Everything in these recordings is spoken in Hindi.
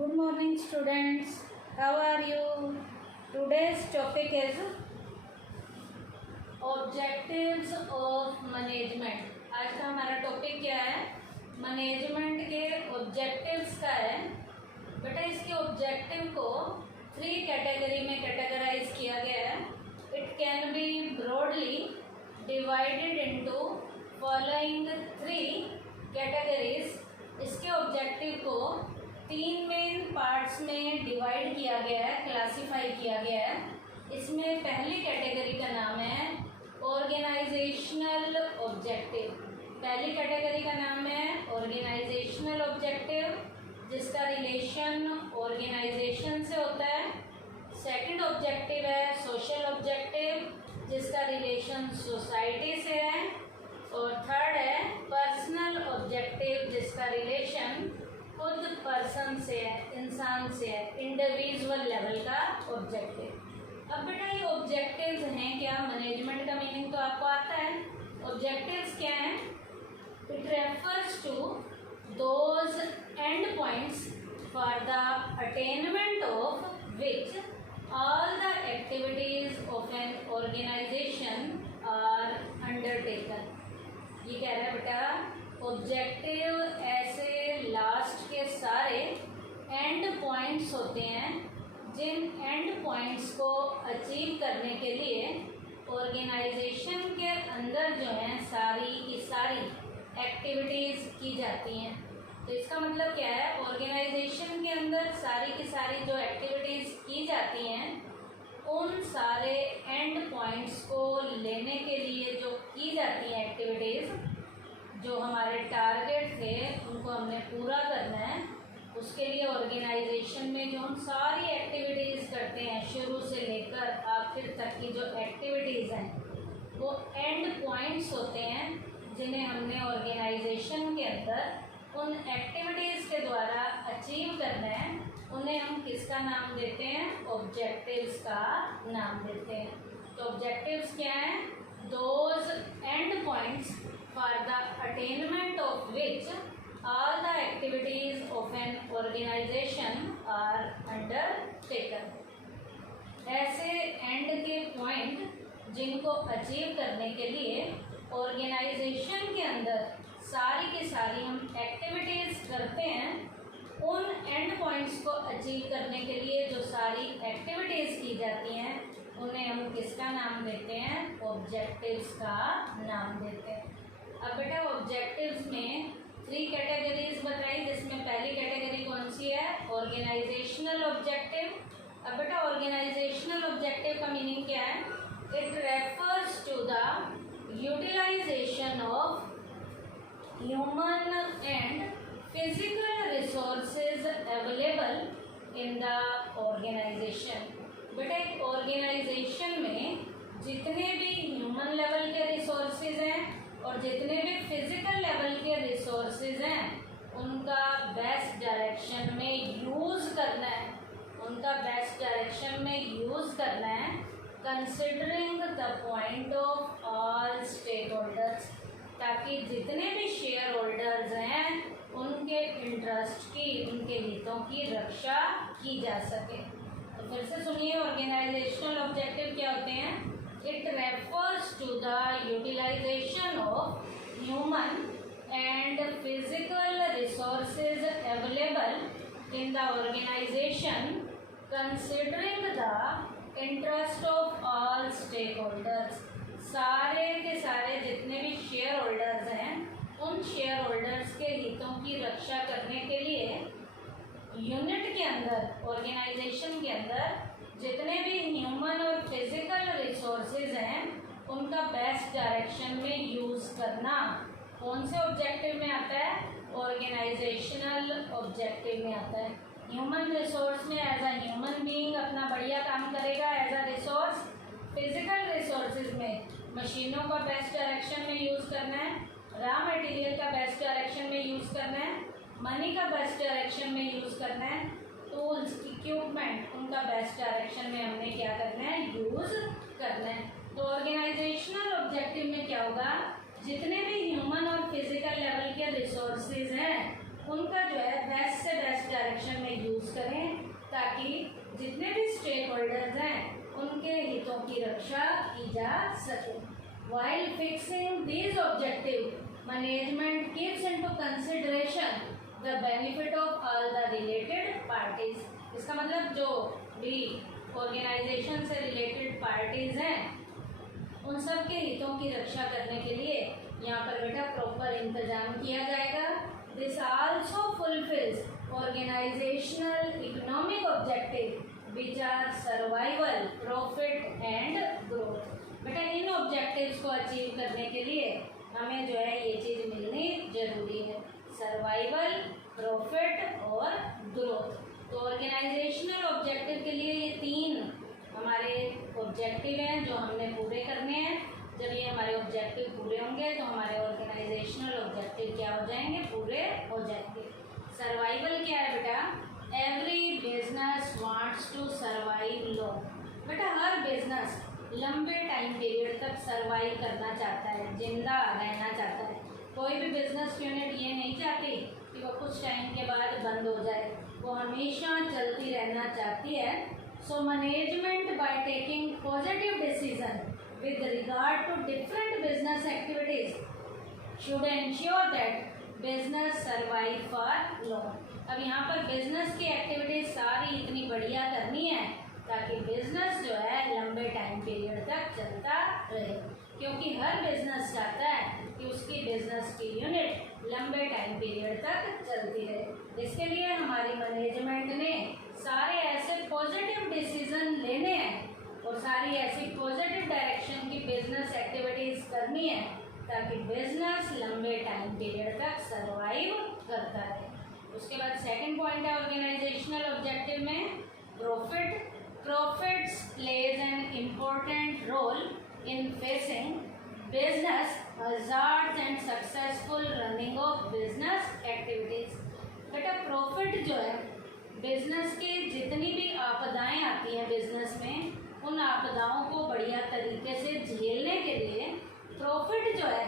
Good morning students. How are you? Today's topic is objectives of management. आज का हमारा टॉपिक क्या है? मैनेजमेंट के ऑब्जेक्टिव्स का है। बेटा इसके ऑब्जेक्टिव को 3 कैटेगरी में कैटेगराइज किया गया है। It can B broadly divided into following 3 categories. इसके ऑब्जेक्टिव को 3 मेन पार्ट्स में डिवाइड किया गया है, क्लासिफाई किया गया है। इसमें पहली कैटेगरी का नाम है ऑर्गेनाइजेशनल ऑब्जेक्टिव। पहली कैटेगरी का नाम है ऑर्गेनाइजेशनल ऑब्जेक्टिव, जिसका रिलेशन ऑर्गेनाइजेशन से होता है। सेकंड ऑब्जेक्टिव है सोशल ऑब्जेक्टिव, जिसका रिलेशन सोसाइटी से है। और थर्ड है पर्सनल ऑब्जेक्टिव, जिसका रिलेशन खुद पर्सन से है, इंसान से है, इंडिविजुअल लेवल का ऑब्जेक्टिव। अब बेटा ये ऑब्जेक्टिव्स हैं क्या? मैनेजमेंट का मीनिंग तो आपको आता है। ऑब्जेक्टिव्स क्या हैं? It refers to those end points for the attainment of which all the activities of an organisation are undertaken. ये कह रहा है बेटा ऑब्जेक्टिव ऐसे लास्ट के सारे एंड पॉइंट्स होते हैं जिन एंड पॉइंट्स को अचीव करने के लिए ऑर्गेनाइजेशन के अंदर जो है सारी की सारी एक्टिविटीज़ की जाती हैं। तो इसका मतलब क्या है? ऑर्गेनाइजेशन के अंदर सारी की सारी जो एक्टिविटीज़ की जाती हैं उन सारे एंड पॉइंट्स को लेने के लिए जो की जाती हैं एक्टिविटीज़, जो हमारे टारगेट थे उनको हमने पूरा करना है, उसके लिए ऑर्गेनाइजेशन में जो हम सारी एक्टिविटीज़ करते हैं शुरू से लेकर आखिर तक की जो एक्टिविटीज़ हैं वो एंड पॉइंट्स होते हैं जिन्हें हमने ऑर्गेनाइजेशन के अंदर उन एक्टिविटीज़ के द्वारा अचीव करना है। उन्हें हम किसका नाम देते हैं? ऑब्जेक्टिव्स का नाम देते हैं। तो ऑब्जेक्टिव्स क्या हैं? Those end points for the attainment of which all the activities of an organization are undertaken। ऐसे एंड के पॉइंट जिनको अचीव करने के लिए ऑर्गेनाइजेशन के अंदर सारी की सारी हम एक्टिविटीज़ करते हैं, उन एंड पॉइंट्स को अचीव करने के लिए जो सारी एक्टिविटीज़ की जाती हैं उन्हें हम किसका नाम देते हैं? ऑब्जेक्टिव्स का नाम देते हैं। अब बेटा ऑब्जेक्टिव्स में 3 कैटेगरीज बताई, जिसमें पहली कैटेगरी कौन सी है? Organisational objective. अब बेटा ऑर्गेनाइजेशनल ऑब्जेक्टिव का मीनिंग क्या है? It refers to the utilisation of human and physical resources available in the organisation. बेटा एक ऑर्गेनाइजेशन में जितने भी ह्यूमन लेवल के रिसोर्सेज हैं और जितने भी फिजिकल लेवल के रिसोर्सेज हैं उनका बेस्ट डायरेक्शन में यूज़ करना है, उनका बेस्ट डायरेक्शन में यूज़ करना है, considering the point of all stakeholders, ताकि जितने भी शेयर होल्डर्स हैं उनके इंटरेस्ट की, उनके हितों की रक्षा की जा सके। तो फिर से सुनिए, ऑर्गेनाइजेशनल ऑब्जेक्टिव क्या होते हैं? It refers to the utilization of human and physical resources available in the organization, considering the interest of all stakeholders। सारे के सारे जितने भी शेयर होल्डर्स हैं उन शेयर होल्डर्स के हितों की रक्षा करने के लिए यूनिट के अंदर, ऑर्गेनाइजेशन के अंदर जितने भी ह्यूमन और फिजिकल रिसोर्सेज हैं उनका बेस्ट डायरेक्शन में यूज़ करना कौन से ऑब्जेक्टिव में आता है? ऑर्गेनाइजेशनल ऑब्जेक्टिव में आता है। ह्यूमन रिसोर्स में एज अ ह्यूमन बीइंग अपना बढ़िया काम करेगा as a resource. Physical resources में मशीनों का बेस्ट डायरेक्शन में यूज़ करना है, रॉ मटेरियल का बेस्ट डायरेक्शन में यूज़ करना है, मनी का बेस्ट डायरेक्शन में यूज़ करना है, टूल्स, इक्विपमेंट उनका बेस्ट डायरेक्शन में हमने क्या करना है? यूज़ करना है। तो ऑर्गेनाइजेशनल ऑब्जेक्टिव में क्या होगा? जितने भी ह्यूमन और फिजिकल लेवल के रिसोर्सेज हैं उनका जो है बेस्ट से बेस्ट डायरेक्शन में यूज़ ताकि जितने भी स्टेक होल्डर्स हैं उनके हितों की रक्षा की जा सके। While fixing these objectives, management keeps into consideration the benefit of all the related parties. इसका मतलब जो भी ऑर्गेनाइजेशन से रिलेटेड पार्टीज हैं उन सब के हितों की रक्षा करने के लिए यहाँ पर बेटा प्रॉपर इंतजाम किया जाएगा। This also fulfils organisational economic objective which are survival, profit and growth. बेटा इन ऑब्जेक्टिव्स को अचीव करने के लिए हमें जो है ये चीज़ मिलनी जरूरी है, सर्वाइवल, प्रॉफिट और ग्रोथ। तो ऑर्गेनाइजेशनल ऑब्जेक्टिव के लिए ये 3 हमारे ऑब्जेक्टिव हैं जो हमने पूरे करने हैं। जब ये हमारे ऑब्जेक्टिव पूरे होंगे तो हमारे ऑर्गेनाइजेशनल ऑब्जेक्टिव क्या हो जाएंगे, पूरे हो जाएंगे। सर्वाइवल क्या है बेटा, every business wants to survive long. बेटा हर बिजनेस लंबे टाइम पीरियड तक सर्वाइव करना चाहता है, जिंदा रहना चाहता है। कोई भी बिजनेस यूनिट ये नहीं चाहती कि वो कुछ टाइम के बाद बंद हो जाए, वो हमेशा चलती रहना चाहती है। So management by taking positive decision with regard to different business activities should ensure that business survive for long. अब यहाँ पर बिजनेस की एक्टिविटीज सारी इतनी बढ़िया करनी है ताकि बिजनेस जो है लंबे टाइम पीरियड तक चलता रहे, क्योंकि हर बिजनेस चाहता है कि उसकी बिजनेस की यूनिट लंबे टाइम पीरियड तक चलती रहे। इसके लिए हमारी मैनेजमेंट ने सारे ऐसे पॉजिटिव डिसीजन लेने हैं और सारी ऐसी पॉजिटिव डायरेक्शन की बिजनेस एक्टिविटीज करनी है ताकि बिजनेस लंबे टाइम पीरियड तक सर्वाइव करता रहे। उसके बाद सेकंड पॉइंट है ऑर्गेनाइजेशनल ऑब्जेक्टिव में profit. Profits plays an important role in facing business hazards and successful running of business activities. बेटा प्रॉफिट जो है बिजनेस की जितनी भी आपदाएं आती हैं बिजनेस में उन आपदाओं को बढ़िया तरीके से झेलने के लिए प्रॉफिट जो है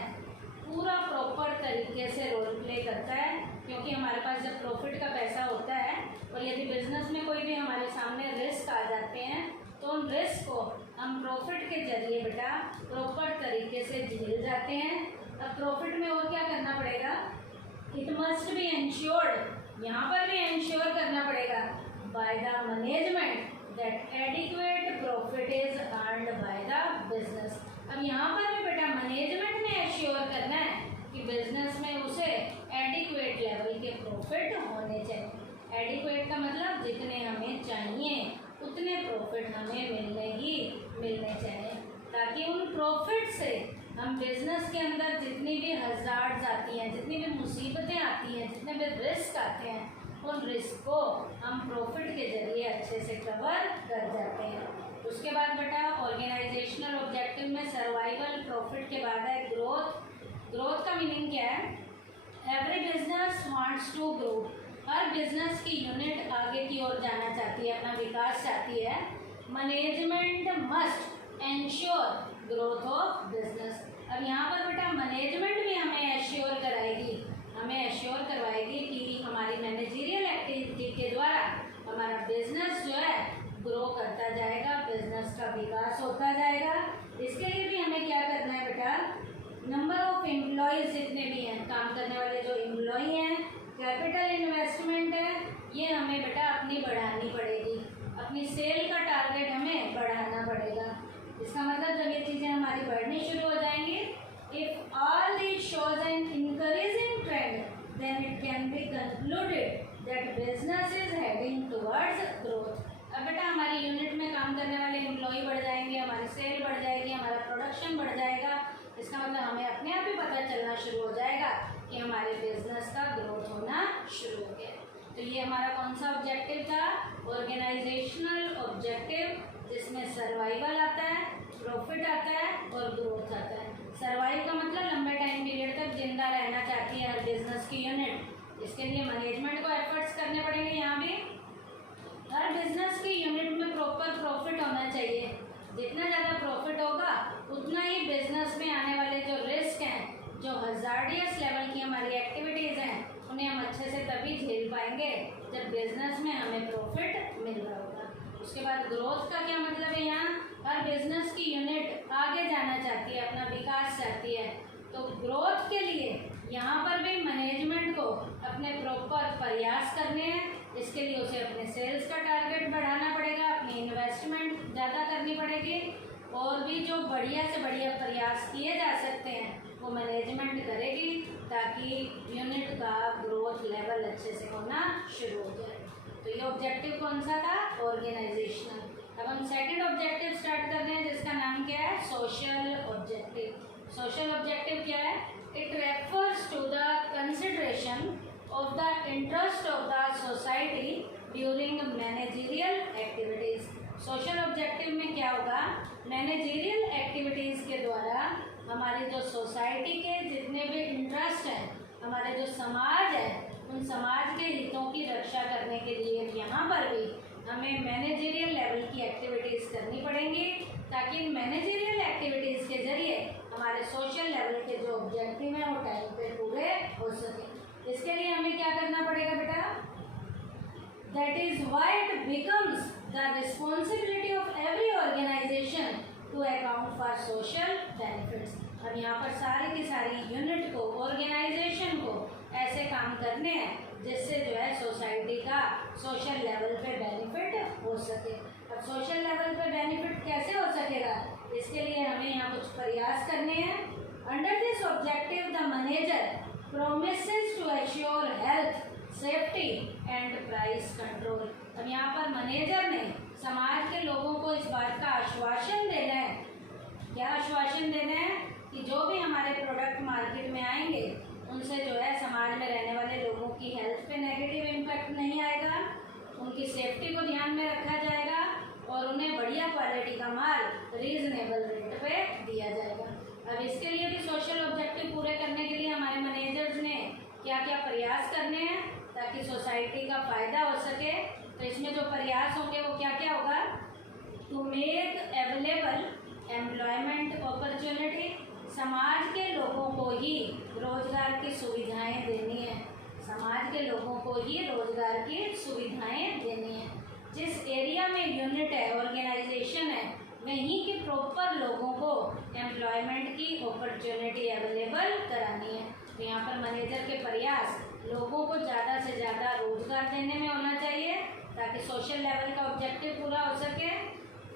पूरा प्रॉपर तरीके से रोल प्ले करता है। क्योंकि हमारे पास जब प्रॉफिट का पैसा होता है और यदि बिजनेस में कोई भी हमारे सामने रिस्क आ जाते हैं तो उन रिस्क को हम प्रॉफिट के जरिए बेटा प्रॉपर तरीके से झेल जाते हैं। अब प्रॉफिट में और क्या करना पड़ेगा, इट मस्ट बी एंश्योर्ड, यहाँ पर भी एंश्योर करना पड़ेगा by the management that adequate profit is earned by the business. अब यहाँ पर भी बेटा मैनेजमेंट ने एश्योर करना है कि बिजनेस में उसे एडिक्वेट लेवल के प्रॉफिट होने चाहिए। एडिक्वेट का मतलब जितने हमें चाहिए उतने प्रॉफिट हमें मिलने चाहिए ताकि उन प्रॉफिट से हम बिजनेस के अंदर जितनी भी हज़ार्ड्स आती हैं, जितनी भी मुसीबतें आती हैं, जितने भी रिस्क आते हैं उन रिस्क को हम प्रॉफिट के जरिए अच्छे से कवर कर जाते हैं। उसके बाद बेटा ऑर्गेनाइजेशनल ऑब्जेक्टिव में सर्वाइवल, प्रॉफिट के बाद है ग्रोथ। ग्रोथ का मीनिंग क्या है, every business wants to grow. हर बिजनेस की यूनिट आगे की ओर जाना चाहती है, अपना विकास चाहती है। Management must ensure growth of business. अब यहाँ पर बेटा मैनेजमेंट भी हमें एश्योर कराएगी, हमें एश्योर करवाएगी कि हमारी मैनेजरियल एक्टिविटी के द्वारा हमारा बिजनेस जो है ग्रो करता जाएगा, बिजनेस का विकास होता जाएगा। इसके लिए भी हमें क्या करना है बेटा, नंबर ऑफ एम्प्लॉयज़ जितने भी हैं, काम करने वाले जो एम्प्लॉई हैं, कैपिटल इन्वेस्टमेंट है, ये हमें बेटा अपनी बढ़ानी पड़ेगी। अपनी सेल का टारगेट हमें बढ़ाना पड़ेगा। इसका मतलब जब ये चीज़ें हमारी बढ़नी शुरू हो जाएंगी, if all this shows an encouraging trend then it can be concluded that business is heading towards growth. अब बेटा हमारी यूनिट में काम करने वाले एम्प्लॉय बढ़ जाएंगे, हमारी सेल बढ़ जाएगी, हमारा प्रोडक्शन बढ़ जाएगा। इसका मतलब हमें अपने आप ही पता चलना शुरू हो जाएगा कि हमारे बिजनेस का ग्रोथ होना शुरू हो गया। तो ये हमारा कौन सा ऑब्जेक्टिव था, ऑर्गेनाइजेशनल ऑब्जेक्टिव, जिसमें सर्वाइवल आता है, प्रॉफिट आता है और ग्रोथ आता है। सर्वाइव का मतलब लंबे टाइम पीरियड तक जिंदा रहना चाहती है हर बिजनेस की यूनिट। इसके लिए मैनेजमेंट को एफर्ट्स करने पड़ेंगे। यहाँ भी हर बिजनेस की यूनिट में प्रॉपर प्रॉफिट होना चाहिए। जितना ज़्यादा प्रॉफिट होगा उतना ही बिजनेस में आने वाले जो रिस्क हैं, जो हज़ार्डियस लेवल की हमारी एक्टिविटीज़ हैं, उन्हें हम अच्छे से तभी झेल पाएंगे जब बिजनेस में हमें प्रॉफिट मिल रहा होगा। उसके बाद ग्रोथ का क्या मतलब है, यहाँ हर बिजनेस की यूनिट आगे जाना चाहती है, अपना विकास चाहती है, तो ग्रोथ के लिए यहाँ पर भी मैनेजमेंट को अपने प्रॉपर प्रयास करने हैं। इसके लिए उसे अपने सेल्स का टारगेट बढ़ाना पड़ेगा, अपनी इन्वेस्टमेंट ज़्यादा करनी पड़ेगी, और भी जो बढ़िया से बढ़िया प्रयास किए जा सकते हैं वो मैनेजमेंट करेगी ताकि यूनिट का ग्रोथ लेवल अच्छे से होना शुरू हो जाए। तो ये ऑब्जेक्टिव कौन सा था, ऑर्गेनाइजेशनल। अब हम सेकंड ऑब्जेक्टिव स्टार्ट कर रहे हैं जिसका नाम क्या है, सोशल ऑब्जेक्टिव। सोशल ऑब्जेक्टिव क्या है, it refers to the consideration of the interest of the society during managerial activities। Social objective में क्या होगा, मैनेजरियल एक्टिविटीज़ के द्वारा हमारी जो सोसाइटी के जितने भी इंटरेस्ट हैं, हमारे जो समाज है, उन समाज के हितों की रक्षा करने के लिए यहाँ पर भी हमें मैनेजरियल लेवल की एक्टिविटीज़ करनी पड़ेंगी, ताकि मैनेजरियल एक्टिविटीज़ के जरिए हमारे सोशल लेवल के जो ऑब्जेक्टिव हैं वो टाइम पे पूरे हो सके। इसके लिए हमें क्या करना पड़ेगा बेटा, that is why it becomes the responsibility of every organisation to account for social benefits. अब यहाँ पर सारी की सारी यूनिट को, ऑर्गेनाइजेशन को ऐसे काम करने हैं जिससे जो है सोसाइटी का सोशल लेवल पे बेनिफिट हो सके। अब सोशल लेवल पे बेनिफिट कैसे हो सकेगा, इसके लिए हमें यहाँ कुछ प्रयास करने हैं। Under this objective the manager promises to assure health, safety and price control। अब यहाँ पर मैनेजर ने समाज के लोगों को इस बात का आश्वासन देना है, क्या आश्वासन देना है, कि जो भी हमारे प्रोडक्ट मार्केट में आएंगे उनसे जो है समाज में रहने वाले लोगों की हेल्थ पे नेगेटिव इम्पैक्ट नहीं आएगा, उनकी सेफ्टी को ध्यान में रखा जाएगा और उन्हें बढ़िया क्वालिटी का माल रीजनेबल रेट पे दिया जाएगा। अब इसके लिए भी सोशल ऑब्जेक्टिव पूरे करने के लिए हमारे मैनेजर्स ने क्या क्या प्रयास करने हैं ताकि सोसाइटी का फ़ायदा हो सके। तो इसमें जो प्रयास होंगे वो क्या क्या होगा, to make available employment opportunity, समाज के लोगों को ही रोजगार की सुविधाएं देनी है, समाज के लोगों को ही रोजगार की सुविधाएं देनी है। जिस एरिया में यूनिट है, ऑर्गेनाइजेशन है, वहीं के प्रॉपर लोगों को एम्प्लॉयमेंट की अपॉर्चुनिटी अवेलेबल करानी है। तो यहाँ पर मैनेजर के प्रयास लोगों को ज़्यादा से ज़्यादा रोजगार देने में होना चाहिए ताकि सोशल लेवल का ऑब्जेक्टिव पूरा हो सके।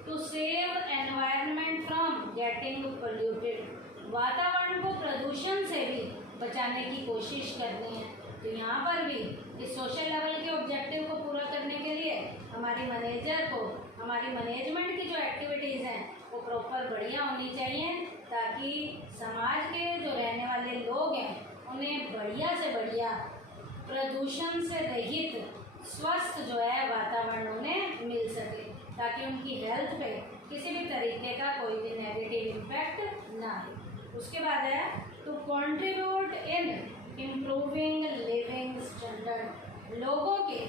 To save environment from getting polluted, वातावरण को प्रदूषण से भी बचाने की कोशिश करनी है। तो यहाँ पर भी इस सोशल लेवल के ऑब्जेक्टिव को पूरा करने के लिए हमारी मैनेजर को, हमारी मैनेजमेंट की जो एक्टिविटीज़ हैं वो प्रॉपर बढ़िया होनी चाहिए ताकि समाज के जो रहने वाले लोग हैं उन्हें बढ़िया से बढ़िया प्रदूषण से रहित स्वस्थ जो है वातावरण उन्हें मिल सके, ताकि उनकी हेल्थ पे किसी भी तरीके का कोई भी नेगेटिव इम्पैक्ट ना आए। उसके बाद है to contribute in improving living standard, लोगों के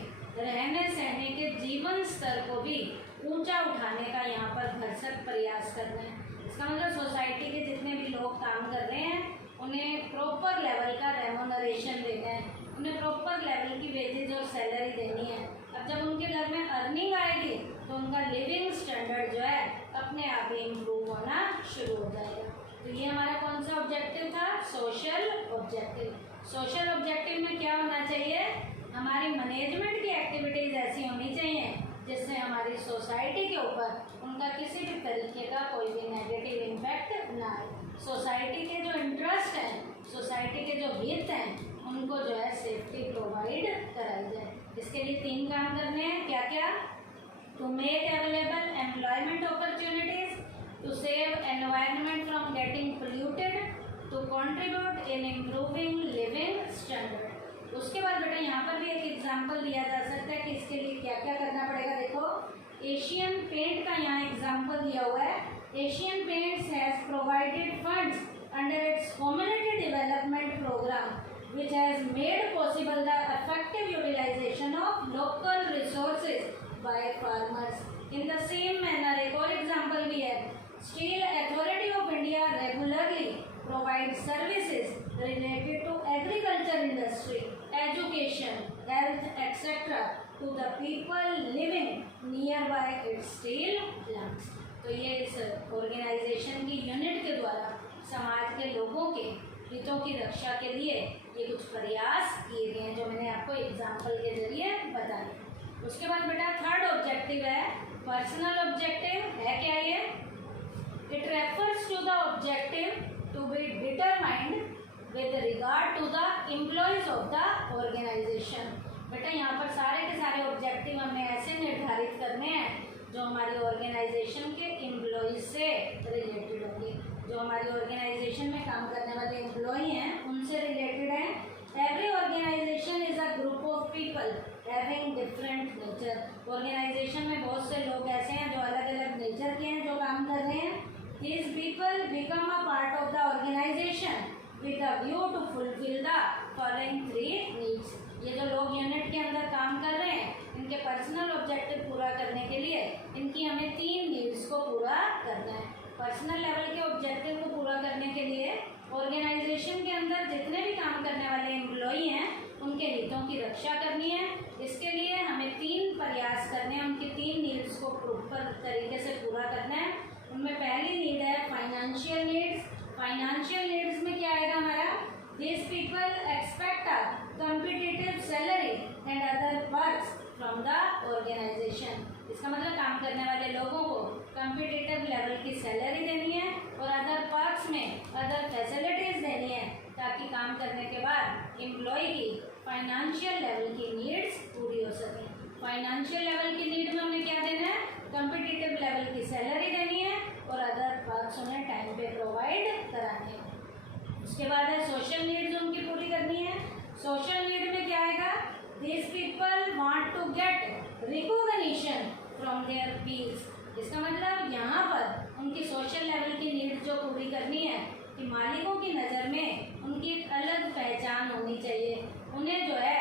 रहने सहने के जीवन स्तर को भी ऊंचा उठाने का यहाँ पर भरसक प्रयास करना है। इसका मतलब सोसाइटी के जितने भी लोग काम कर रहे हैं उन्हें प्रॉपर लेवल का रेमोनरेशन देना है, उन्हें प्रॉपर लेवल की वेजेज और सैलरी देनी है। अब जब उनके घर में अर्निंग आएगी तो उनका लिविंग स्टैंडर्ड जो है अपने आप ही इम्प्रूव होना शुरू हो जाएगा। तो ये हमारा कौन सा ऑब्जेक्टिव था, सोशल ऑब्जेक्टिव। सोशल ऑब्जेक्टिव में क्या होना चाहिए, हमारी मैनेजमेंट की एक्टिविटीज़ ऐसी होनी चाहिए जिससे हमारी सोसाइटी के ऊपर उनका किसी भी तरीके का कोई भी नेगेटिव इम्पैक्ट ना आए। सोसाइटी के जो इंटरेस्ट हैं, सोसाइटी के जो हित हैं, उनको जो है सेफ्टी प्रोवाइड कराई जाए। इसके लिए 3 काम करने हैं, क्या क्या, to make available employment opportunities, to save environment from getting polluted, to contribute in improving living standard. उसके बाद बेटा यहाँ पर भी एक एग्जाम्पल दिया जा सकता है कि इसके लिए क्या क्या करना पड़ेगा। देखो एशियन पेंट का यहाँ एग्जाम्पल दिया हुआ है। Asian Paints has provided funds under its community development programme which has made possible the effective utilization of local resources by farmers. In the same manner, एक और एग्जाम्पल भी है, Steel Authority of India regularly provides services related to agriculture industry education, health, etc. to the people living nearby its steel plants। तो ये इस ऑर्गेनाइजेशन की यूनिट के द्वारा समाज के लोगों के हितों की रक्षा के लिए ये कुछ प्रयास किए गए हैं, जो मैंने आपको एग्जाम्पल के जरिए बताया। उसके बाद बेटा थर्ड ऑब्जेक्टिव है पर्सनल ऑब्जेक्टिव। है क्या ये? It refers to the objective to be determined with regard to the employees of the organisation. बेटा यहाँ पर सारे के सारे ऑब्जेक्टिव हमें ऐसे निर्धारित करने हैं जो हमारी ऑर्गेनाइजेशन के एम्प्लॉयज से रिलेटेड होंगे, जो हमारी ऑर्गेनाइजेशन में काम करने वाले एम्प्लॉय हैं उनसे रिलेटेड हैं। Every organisation is a group of people having different nature. Organisation में बहुत से लोग ऐसे हैं जो अलग अलग नेचर के हैं, जो काम कर रहे हैं। These people become a part of the organization with a view to fulfill the following three needs। ये जो लोग यूनिट के अंदर काम कर रहे हैं, इनके पर्सनल ऑब्जेक्टिव पूरा करने के लिए इनकी हमें 3 नीड्स को पूरा करना है। पर्सनल लेवल के ऑब्जेक्टिव को पूरा करने के लिए ऑर्गेनाइजेशन के अंदर जितने भी काम करने वाले एम्प्लॉय हैं उनके हितों की रक्षा करनी है। इसके लिए हमें 3 प्रयास करने हैं, उनकी 3 नीड्स को प्रॉपर तरीके से पूरा करना है। उनमें पहली नीड है फाइनेंशियल नीड्स। फाइनेंशियल नीड्स में क्या आएगा हमारा? These people expect a competitive salary and other perks from the organization। इसका मतलब काम करने वाले लोगों को कम्पिटिटिव लेवल की सैलरी देनी है और अदर पर्क्स में अदर फैसिलिटीज देनी है, ताकि काम करने के बाद एम्प्लॉय की फाइनेंशियल लेवल की नीड्स पूरी हो सके। फाइनेंशियल लेवल की नीड में उन्हें क्या देना है? कम्पिटिटिव लेवल की सैलरी देनी है और अदर पर्क्स उन्हें टाइम पे प्रोवाइड कराने हैं। उसके बाद है सोशल नीड्स उनकी पूरी करनी है। सोशल नीड में क्या आएगा? These people want to get recognition from their peers। इसका मतलब यहाँ पर उनकी सोशल लेवल की नीड जो पूरी करनी है कि मालिकों की नज़र में उनकी एक अलग पहचान होनी चाहिए, उन्हें जो है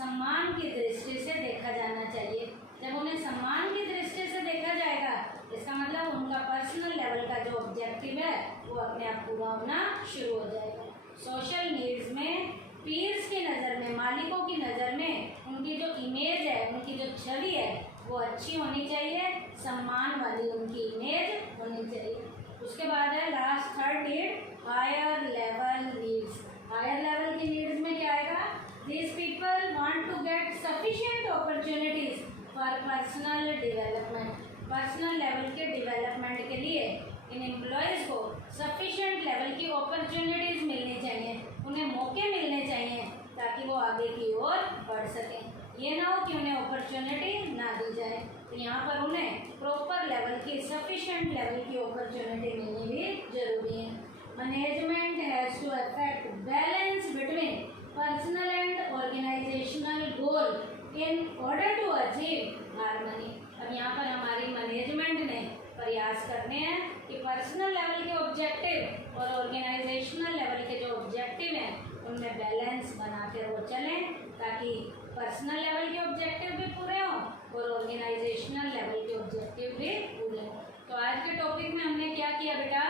सम्मान की दृष्टि से देखा जाना चाहिए। जब उन्हें सम्मान की दृष्टि से देखा जाएगा, इसका मतलब उनका पर्सनल लेवल का जो ऑब्जेक्टिव है वो अपने आप पूरा होना शुरू हो जाएगा। सोशल नीड्स में पीयर्स की नज़र में, मालिकों की नज़र में उनकी जो इमेज है, उनकी जो छवि है वो अच्छी होनी चाहिए, सम्मान वाली उनकी इमेज होनी चाहिए। उसके बाद है last third need higher level needs. Higher level की नीड्स में क्या आएगा? These people want to get sufficient opportunities for personal development। Personal level के डेवलपमेंट के लिए इन एम्प्लॉयज़ को सफिशिएंट लेवल की अपॉर्चुनिटीज़ मिलनी चाहिए, उन्हें मौके मिलने चाहिए ताकि वो आगे की ओर बढ़ सकें। ये ना हो कि उन्हें अपॉर्चुनिटी ना दी जाए। तो यहाँ पर उन्हें प्रॉपर लेवल की सफिशिएंट लेवल की अपॉर्चुनिटी मिलनी भी जरूरी है। Management has to affect balance between personal and organisational goal in order to achieve harmony. अब यहाँ पर हमारी मैनेजमेंट ने प्रयास करने हैं कि पर्सनल लेवल के ऑब्जेक्टिव और ऑर्गेनाइजेशनल लेवल के जो ऑब्जेक्टिव हैं उनमें बैलेंस बनाकर वो चलें, ताकि पर्सनल लेवल के ऑब्जेक्टिव भी पूरे हों और ऑर्गेनाइजेशनल लेवल के ऑब्जेक्टिव भी पूरे हों। तो आज के टॉपिक में हमने क्या किया बेटा?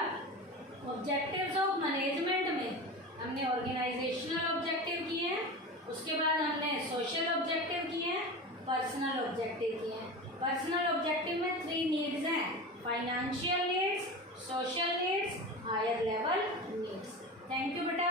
ऑब्जेक्टिव्स ऑफ मैनेजमेंट में हमने ऑर्गेनाइजेशनल ऑब्जेक्टिव किए हैं, उसके बाद हमने सोशल ऑब्जेक्टिव किए हैं, पर्सनल ऑब्जेक्टिव किए हैं। पर्सनल ऑब्जेक्टिव में 3 नीड्स हैं, financial needs, social needs, higher level needs. Thank you बेटा।